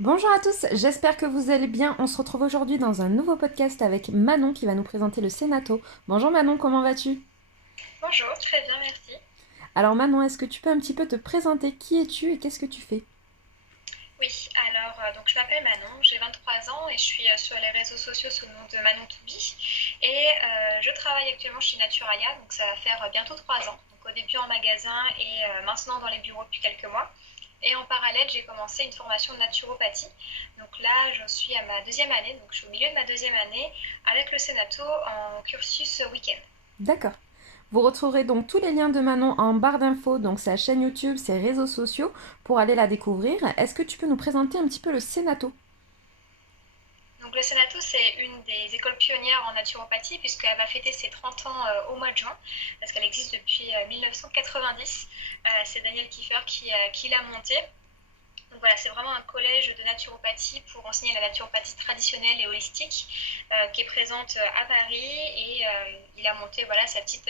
Bonjour à tous, j'espère que vous allez bien. On se retrouve aujourd'hui dans un nouveau podcast avec Manon qui va nous présenter le Sénato. Bonjour Manon, comment vas-tu? Bonjour, très bien, merci. Alors Manon, est-ce que tu peux un petit peu te présenter qui es-tu et qu'est-ce que tu fais? Oui, alors donc je m'appelle Manon, j'ai 23 ans et je suis sur les réseaux sociaux sous le nom de Manon Toubi. Et je travaille actuellement chez Naturalia, donc ça va faire bientôt 3 ans. Donc au début en magasin et maintenant dans les bureaux depuis quelques mois. Et en parallèle, j'ai commencé une formation de naturopathie. Donc là, je suis à ma deuxième année, donc je suis au milieu de ma deuxième année avec le Sénato en cursus week-end. D'accord. Vous retrouverez donc tous les liens de Manon en barre d'infos, donc sa chaîne YouTube, ses réseaux sociaux, pour aller la découvrir. Est-ce que tu peux nous présenter un petit peu le Sénato? Donc le Senato, c'est une des écoles pionnières en naturopathie puisqu'elle va fêter ses 30 ans au mois de juin, parce qu'elle existe depuis 1990. C'est Daniel Kiefer qui l'a montée. Donc voilà, c'est vraiment un collège de naturopathie pour enseigner la naturopathie traditionnelle et holistique qui est présente à Paris et il a monté voilà, sa petite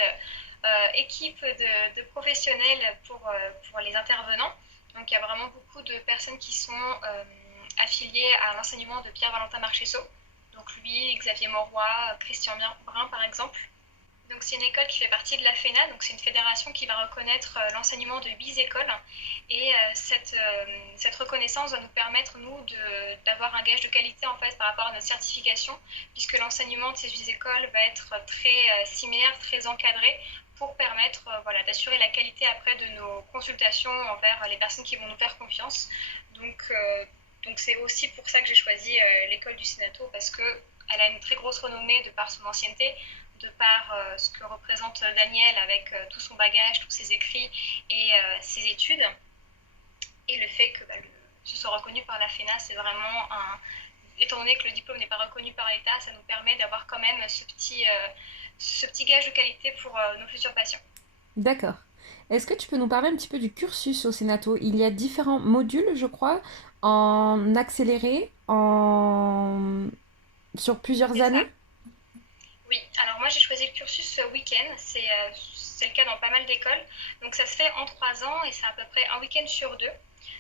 équipe de professionnels pour les intervenants. Donc il y a vraiment beaucoup de personnes qui sont affiliées à l'enseignement de Pierre-Valentin Marcheseau. Donc lui, Xavier Mauroy, Christian Brun par exemple. Donc c'est une école qui fait partie de la FENA, donc c'est une fédération qui va reconnaître l'enseignement de 8 écoles. Et cette reconnaissance va nous permettre, nous, d'avoir un gage de qualité en fait par rapport à notre certification, puisque l'enseignement de ces 8 écoles va être très similaire, très encadré, pour permettre voilà, d'assurer la qualité après de nos consultations envers les personnes qui vont nous faire confiance. Donc, euh, donc c'est aussi pour ça que j'ai choisi l'école du Sénato, parce qu'elle a une très grosse renommée de par son ancienneté, de par ce que représente Daniel avec tout son bagage, tous ses écrits et ses études. Et le fait que ce soit reconnu par la FENA, c'est vraiment un... Étant donné que le diplôme n'est pas reconnu par l'État, ça nous permet d'avoir quand même ce petit gage de qualité pour nos futurs patients. D'accord. Est-ce que tu peux nous parler un petit peu du cursus au Sénato? Il y a différents modules, je crois, en accéléré, sur plusieurs C'est ça. années. Oui, alors moi j'ai choisi le cursus week-end, c'est le cas dans pas mal d'écoles. Donc ça se fait en 3 ans et c'est à peu près un week-end sur deux.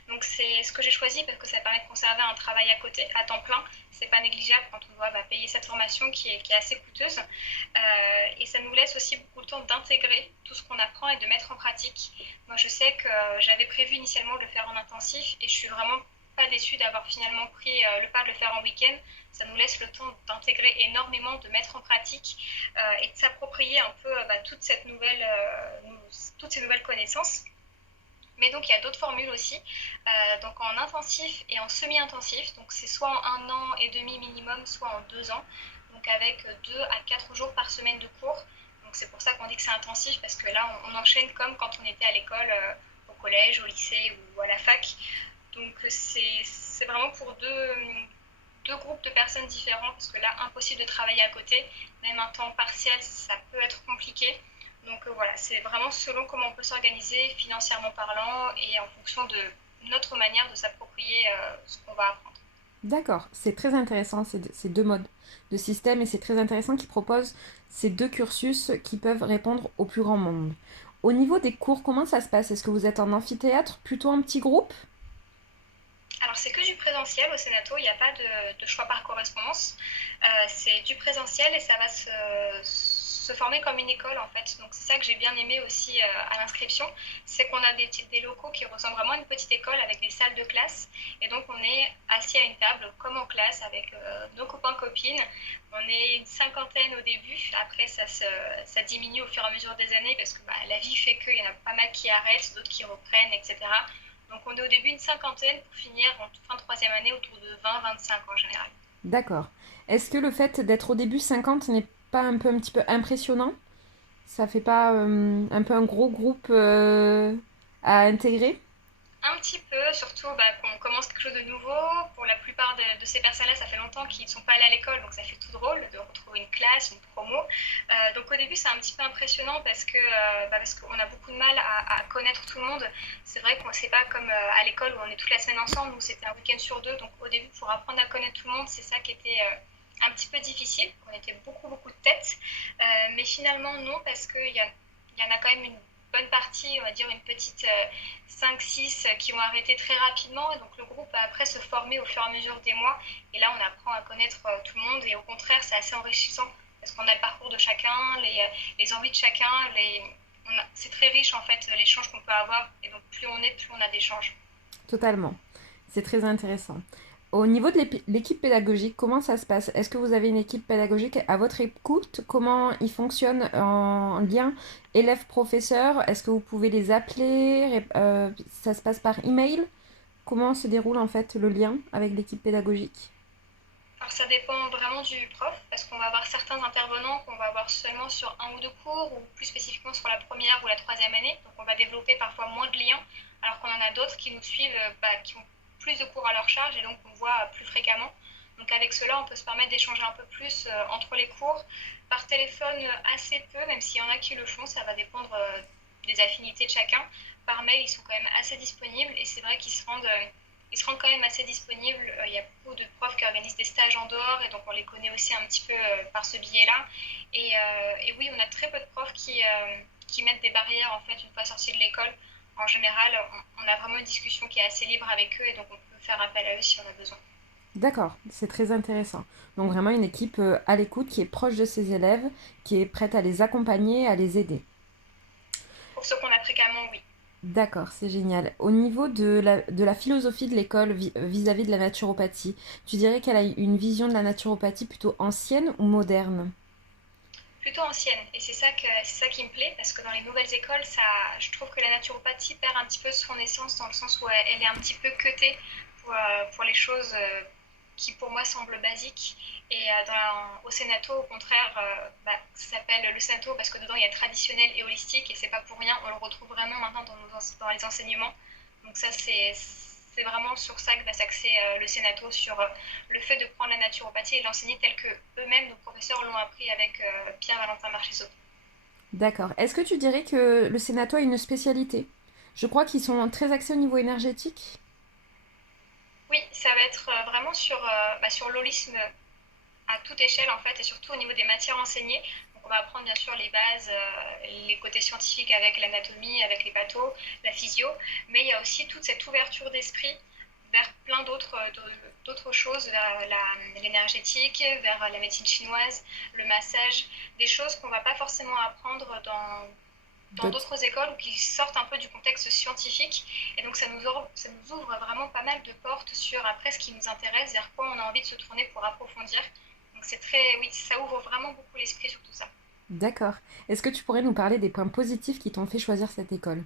Donc c'est ce que j'ai choisi parce que ça permet de conserver un travail à côté, à temps plein. C'est pas négligeable quand on doit payer cette formation qui est assez coûteuse. Et ça nous laisse aussi beaucoup de temps d'intégrer tout ce qu'on apprend et de mettre en pratique. Moi je sais que j'avais prévu initialement de le faire en intensif et je suis vraiment pas déçue d'avoir finalement pris le pas de le faire en week-end. Ça nous laisse le temps d'intégrer énormément, de mettre en pratique et de s'approprier un peu toutes ces nouvelles connaissances. Mais donc il y a d'autres formules aussi, donc en intensif et en semi-intensif. Donc c'est soit en 1 an et demi minimum, soit en 2 ans. Donc avec 2 à 4 jours par semaine de cours. Donc c'est pour ça qu'on dit que c'est intensif parce que là on enchaîne comme quand on était à l'école, au collège, au lycée ou à la fac. Donc c'est vraiment pour deux groupes de personnes différents parce que là, impossible de travailler à côté. Même un temps partiel, ça peut être compliqué. Donc voilà, c'est vraiment selon comment on peut s'organiser financièrement parlant et en fonction de notre manière de s'approprier ce qu'on va apprendre. D'accord, c'est très intéressant ces deux modes de système et c'est très intéressant qu'ils proposent ces deux cursus qui peuvent répondre au plus grand nombre. Au niveau des cours, comment ça se passe? Est-ce que vous êtes en amphithéâtre, plutôt en petit groupe? Alors c'est que du présentiel au Sénato, il n'y a pas de choix par correspondance. C'est du présentiel et ça va se former comme une école en fait. Donc c'est ça que j'ai bien aimé aussi à l'inscription, c'est qu'on a des locaux qui ressemblent vraiment à une petite école avec des salles de classe. Et donc on est assis à une table comme en classe avec nos copains copines. On est une cinquantaine au début, après ça diminue au fur et à mesure des années parce que la vie fait qu'il y en a pas mal qui arrêtent, d'autres qui reprennent, etc. Donc on est au début une cinquantaine pour finir en fin de troisième année autour de 20-25 en général. D'accord. Est-ce que le fait d'être au début 50 n'est pas un petit peu impressionnant? Ça fait pas un peu un gros groupe à intégrer? Un petit peu, surtout quand on commence quelque chose de nouveau. Pour la plupart de ces personnes-là, ça fait longtemps qu'ils ne sont pas allés à l'école, donc ça fait tout drôle de retrouver une classe, une promo. Donc au début, c'est un petit peu impressionnant parce qu'on a beaucoup de mal à connaître tout le monde. C'est vrai qu'on c'est pas comme à l'école où on est toute la semaine ensemble, où c'était un week-end sur deux. Donc au début, pour apprendre à connaître tout le monde, c'est ça qui était un petit peu difficile. On était beaucoup, beaucoup de têtes. Mais finalement, non, parce qu'il y en a quand même une bonne partie, on va dire une petite 5-6 qui ont arrêté très rapidement. Et donc le groupe va après se former au fur et à mesure des mois. Et là, on apprend à connaître tout le monde. Et au contraire, c'est assez enrichissant parce qu'on a le parcours de chacun, les envies de chacun. C'est très riche en fait l'échange qu'on peut avoir. Et donc plus on est, plus on a d'échanges. Totalement. C'est très intéressant. Au niveau de l'équipe pédagogique, comment ça se passe? Est-ce que vous avez une équipe pédagogique à votre écoute? Comment ils fonctionnent en lien élève-professeur? Est-ce que vous pouvez les appeler? Ça se passe par email? Comment se déroule en fait le lien avec l'équipe pédagogique? Alors ça dépend vraiment du prof, parce qu'on va avoir certains intervenants qu'on va avoir seulement sur un ou deux cours, ou plus spécifiquement sur la première ou la troisième année. Donc on va développer parfois moins de liens, alors qu'on en a d'autres qui nous suivent, qui ont plus de cours à leur charge et donc on voit plus fréquemment. Donc avec cela, on peut se permettre d'échanger un peu plus entre les cours, par téléphone assez peu, même s'il y en a qui le font, ça va dépendre des affinités de chacun. Par mail, ils sont quand même assez disponibles et c'est vrai qu'ils se rendent quand même assez disponibles. Il y a beaucoup de profs qui organisent des stages en dehors et donc on les connaît aussi un petit peu par ce biais-là. Et oui, on a très peu de profs qui mettent des barrières en fait une fois sortis de l'école. En général, on a vraiment une discussion qui est assez libre avec eux et donc on peut faire appel à eux si on a besoin. D'accord, c'est très intéressant. Donc vraiment une équipe à l'écoute qui est proche de ses élèves, qui est prête à les accompagner, à les aider. Pour ceux qu'on a fréquemment, oui. D'accord, c'est génial. Au niveau de la philosophie de l'école vis-à-vis de la naturopathie, tu dirais qu'elle a une vision de la naturopathie plutôt ancienne ou moderne? Plutôt ancienne. Et c'est ça qui me plaît parce que dans les nouvelles écoles, je trouve que la naturopathie perd un petit peu son essence dans le sens où elle est un petit peu cutée pour les choses qui pour moi semblent basiques. Et au Sénato, au contraire, ça s'appelle le Sénato parce que dedans il y a traditionnel et holistique et c'est pas pour rien, on le retrouve vraiment maintenant dans les enseignements. Donc ça, c'est vraiment sur ça que va s'axer le Sénato, sur le fait de prendre la naturopathie et de l'enseigner tel que eux-mêmes, nos professeurs, l'ont appris avec Pierre-Valentin Marchesot. D'accord. Est-ce que tu dirais que le sénato a une spécialité? Je crois qu'ils sont très axés au niveau énergétique. Oui, ça va être vraiment sur l'holisme à toute échelle en fait et surtout au niveau des matières enseignées. Donc on va apprendre bien sûr les bases, les côtés scientifiques avec l'anatomie, avec les pathos, la physio, mais il y a aussi toute cette ouverture d'esprit vers plein d'autres choses, vers l'énergétique, vers la médecine chinoise, le massage, des choses qu'on ne va pas forcément apprendre dans D'autres. d'autres écoles ou qui sortent un peu du contexte scientifique. Et donc ça nous ouvre vraiment pas mal de portes sur après ce qui nous intéresse, vers quoi on a envie de se tourner pour approfondir. Donc oui, ça ouvre vraiment beaucoup l'esprit sur tout ça. D'accord. Est-ce que tu pourrais nous parler des points positifs qui t'ont fait choisir cette école?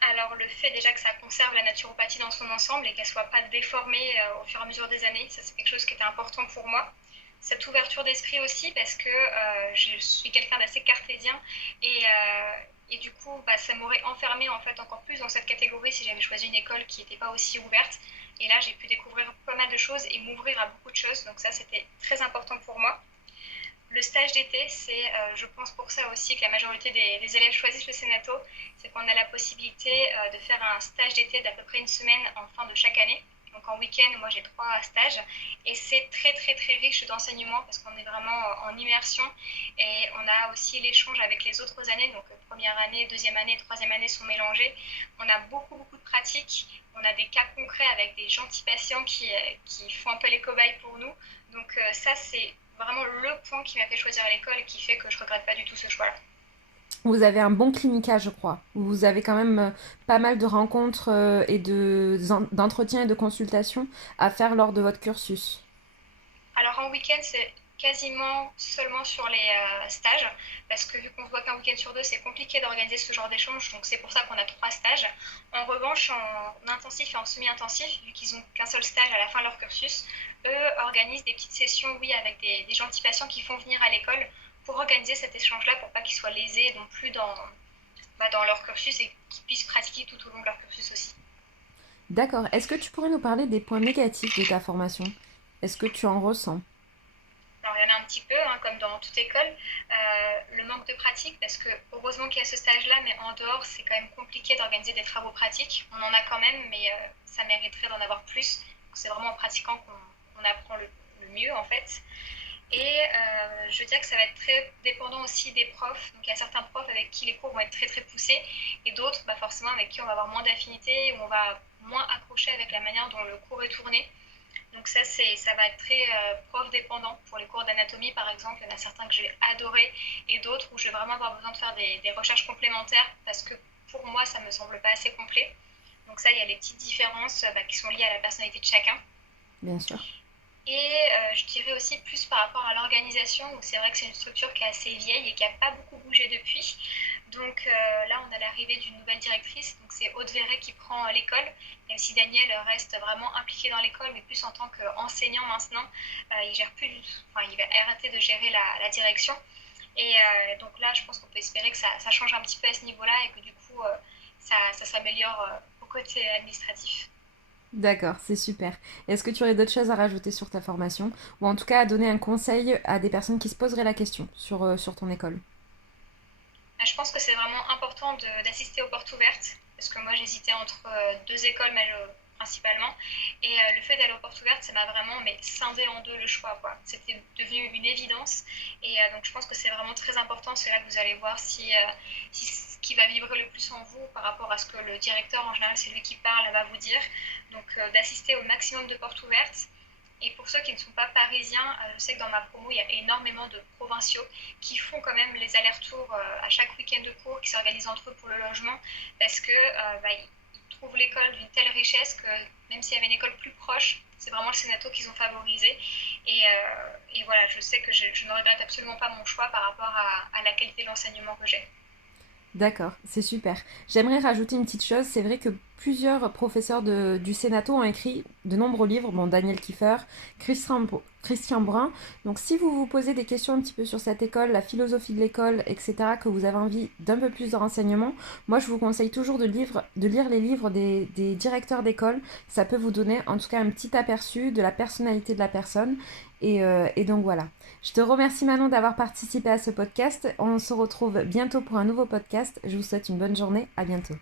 Alors le fait déjà que ça conserve la naturopathie dans son ensemble et qu'elle ne soit pas déformée au fur et à mesure des années, ça c'est quelque chose qui était important pour moi. Cette ouverture d'esprit aussi parce que je suis quelqu'un d'assez cartésien et du coup ça m'aurait enfermé en fait encore plus dans cette catégorie si j'avais choisi une école qui n'était pas aussi ouverte. Et là j'ai pu découvrir pas mal de choses et m'ouvrir à beaucoup de choses, donc ça c'était très important pour moi. Le stage d'été, c'est, je pense pour ça aussi que la majorité des élèves choisissent le Sénato, c'est qu'on a la possibilité de faire un stage d'été d'à peu près une semaine en fin de chaque année. Donc en week-end, moi j'ai 3 stages et c'est très très très riche d'enseignement parce qu'on est vraiment en immersion et on a aussi l'échange avec les autres années. Donc première année, deuxième année, troisième année sont mélangées. On a beaucoup beaucoup de pratiques, on a des cas concrets avec des gentils patients qui font un peu les cobayes pour nous. Donc ça c'est vraiment le point qui m'a fait choisir l'école et qui fait que je regrette pas du tout ce choix-là. Vous avez un bon clinica, je crois. Vous avez quand même pas mal de rencontres et d'entretiens et de consultations à faire lors de votre cursus. Alors en week-end, c'est quasiment seulement sur les stages, parce que vu qu'on se voit qu'un week-end sur deux, c'est compliqué d'organiser ce genre d'échange, donc c'est pour ça qu'on a 3 stages. En revanche, en intensif et en semi-intensif, vu qu'ils n'ont qu'un seul stage à la fin de leur cursus, eux organisent des petites sessions, oui, avec des gentils patients qui font venir à l'école pour organiser cet échange-là, pour pas qu'ils soient lésés non plus dans leur cursus et qu'ils puissent pratiquer tout au long de leur cursus aussi. D'accord. Est-ce que tu pourrais nous parler des points négatifs de ta formation? Est-ce que tu en ressens? Alors, il y en a un petit peu, hein, comme dans toute école. Le manque de pratique, parce que heureusement qu'il y a ce stage-là, mais en dehors, c'est quand même compliqué d'organiser des travaux pratiques. On en a quand même, mais ça mériterait d'en avoir plus. C'est vraiment en pratiquant qu'on apprend le mieux, en fait. Et je dirais que ça va être très dépendant aussi des profs. Donc il y a certains profs avec qui les cours vont être très très poussés et d'autres forcément avec qui on va avoir moins d'affinité, où on va moins accrocher avec la manière dont le cours est tourné. Donc ça va être très prof dépendant. Pour les cours d'anatomie par exemple, il y en a certains que j'ai adorés et d'autres où je vais vraiment avoir besoin de faire des recherches complémentaires parce que pour moi ça me semble pas assez complet. Donc ça, il y a les petites différences qui sont liées à la personnalité de chacun. Bien sûr. Et je dirais aussi plus par rapport à l'organisation, où c'est vrai que c'est une structure qui est assez vieille et qui n'a pas beaucoup bougé depuis. Donc là, on a l'arrivée d'une nouvelle directrice, donc c'est Aude Verret qui prend l'école, même si Daniel reste vraiment impliqué dans l'école, mais plus en tant qu'enseignant maintenant. Il gère plus du tout, enfin, il va arrêter de gérer la direction. Et donc là, je pense qu'on peut espérer que ça change un petit peu à ce niveau-là et que du coup, ça s'améliore au côté administratif. D'accord, c'est super. Est-ce que tu aurais d'autres choses à rajouter sur ta formation ou en tout cas à donner un conseil à des personnes qui se poseraient la question sur ton école? Je pense que c'est vraiment important d'assister aux portes ouvertes, parce que moi j'hésitais entre deux écoles principalement, et le fait d'aller aux portes ouvertes, ça m'a vraiment scindé en deux le choix, quoi. C'était devenu une évidence, et donc je pense que c'est vraiment très important, c'est là que vous allez voir si ce qui va vibrer le plus en vous par rapport à ce que le directeur, en général c'est lui qui parle, va vous dire, donc d'assister au maximum de portes ouvertes. Et pour ceux qui ne sont pas parisiens, je sais que dans ma promo, il y a énormément de provinciaux qui font quand même les allers-retours à chaque week-end de cours, qui s'organisent entre eux pour le logement, parce que ils trouvent l'école d'une telle richesse que même s'il y avait une école plus proche, c'est vraiment le Sénato qu'ils ont favorisé. Et voilà, je sais que je ne regrette absolument pas mon choix par rapport à la qualité de l'enseignement que j'ai. D'accord, c'est super. J'aimerais rajouter une petite chose. C'est vrai que plusieurs professeurs du Sénato ont écrit de nombreux livres. Bon, Daniel Kiefer, Christian Brun. Donc, si vous vous posez des questions un petit peu sur cette école, la philosophie de l'école, etc., que vous avez envie d'un peu plus de renseignements, moi, je vous conseille toujours de lire les livres des directeurs d'école. Ça peut vous donner, en tout cas, un petit aperçu de la personnalité de la personne. Et donc, voilà. Je te remercie Manon d'avoir participé à ce podcast. On se retrouve bientôt pour un nouveau podcast. Je vous souhaite une bonne journée. À bientôt.